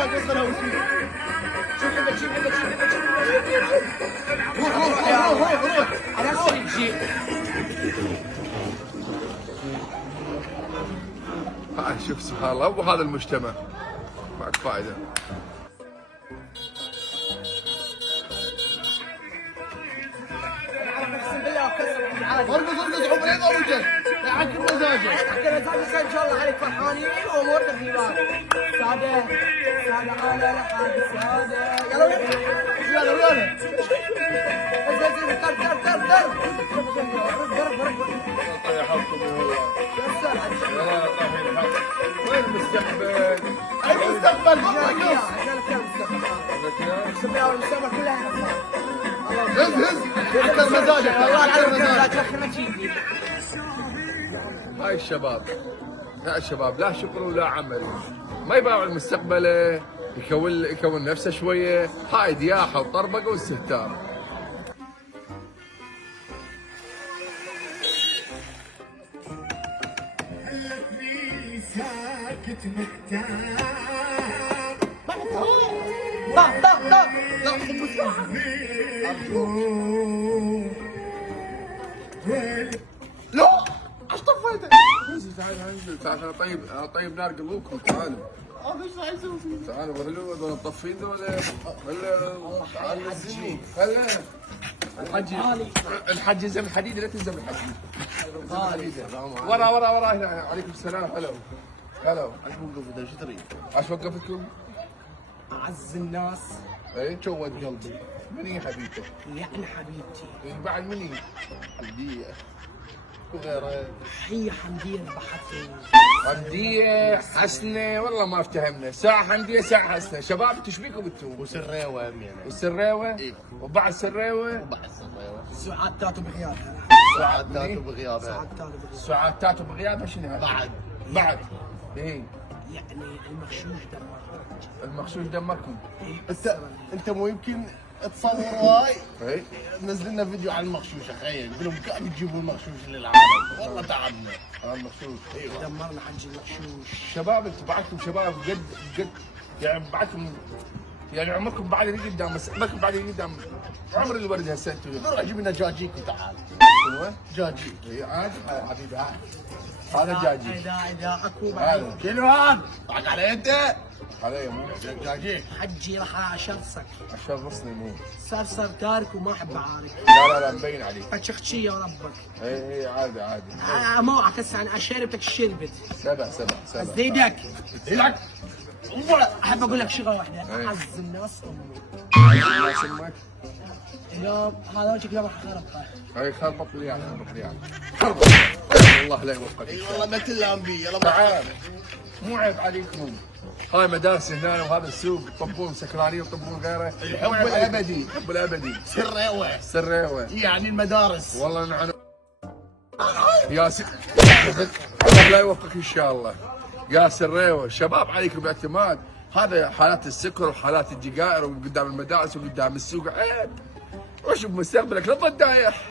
شوف عندك شوف عندك شوف عندك روح على السريع جي. شوف سبحان الله، وهذا المجتمع معك فائده. ارقص عمرين ورجل يعجب مزاجه. ان شاء الله عليك فرحانين وامورنا في بالك. ساده ساده على لحد ساده. يلا ويانا وين المستقبل؟ المستقبل المستقبل كلها هز عكر مزاجك عكر مزاجك. هاي الشباب، هاي الشباب لا شغل ولا عمل، ما يباوع المستقبل، يكون نفسه شويه، هاي دياحه وطربقه واستهتار. ساكت مختار لا ايش طفيته؟ تعال انزل، تعال انا طيب نار قلوبكم، تعالوا ايش راح يسوي فيه؟ تعالوا ورلوا هذول الطفين ذول. تعال نزلني هلا الحج يلزم الحديد، لا تلزم الحديد. ورا هنا. عليكم السلام. هلا ايش موقف ده؟ ايش تريد؟ ايش وقفتكم؟ اعز الناس ايه جود قلبي. من هي حبيبته؟ يعني حبيبتي بعد من هي؟ حمدية وغيره. هي حمدية ذبحتني. حمدية حسنة والله ما افتهمنا، ساعة حمدية ساعة حسنة. شباب تشبيكوا بالتوم وسراوه يمينه والسراوة. إيه. وبعد سراوة وبعد سراوه سعاد تاتو بغيابها. سعادته بغيابها. سعاد تاتو بغيابها. شنو هذا؟ بعد ايه يعني المغشوش دمرها. المغشوش دمركم. انت مو يمكن تصور هاي ايه نزل لنا فيديو عن المغشوش. تخيل قلهم قاعد تجيبوا المغشوش للعالم، والله تعبنا. المغشوش. ايوه دمرنا حج المغشوش. شباب انتم بعدكم شباب قد يعني بعدكم، يعني عمركم بعد اللي قدام، بس عمركم بعد اللي قدام عمر الورد هسه انتم. نروح جيب لنا جاجيك وتعال. شنو؟ جاجيك. اي عاد حبيبي هذا جاجي. اذا اكو هذا شنو هذا؟ ضحك علي انت؟ علي مو جاجيك. حجي راح اشرسك. عشان رصني مو. صرصر تارك وما احب اعارك. لا مبين عليك. فتشخشية وربك. اي عادي ما اعكس عن اشربتك شربت. سبع زيدك. لك احب اقول لك شغله واحده. إيه. اعز الناس امي. الناس امك. اليوم هذا وجهك اليوم راح اخربها. هاي خربط ريال خربط. والله لا يوفقك. اي والله ما تلام بي. يلا تعال مو عيب عليكم. هاي مدارس هنا وهذا السوق يطبون سكرانين ويطبون غيره. الحب الابدي. الحب الابدي. سراوه سراوه. يعني المدارس. والله نعنى يا الله لا يوفقك ان شاء الله يا سراوه. شباب عليكم باعتماد. هذا حالات السكر وحالات الدقائر وقدام المدارس وقدام السوق عيب. وشوف مستقبلك لا تضل دايح.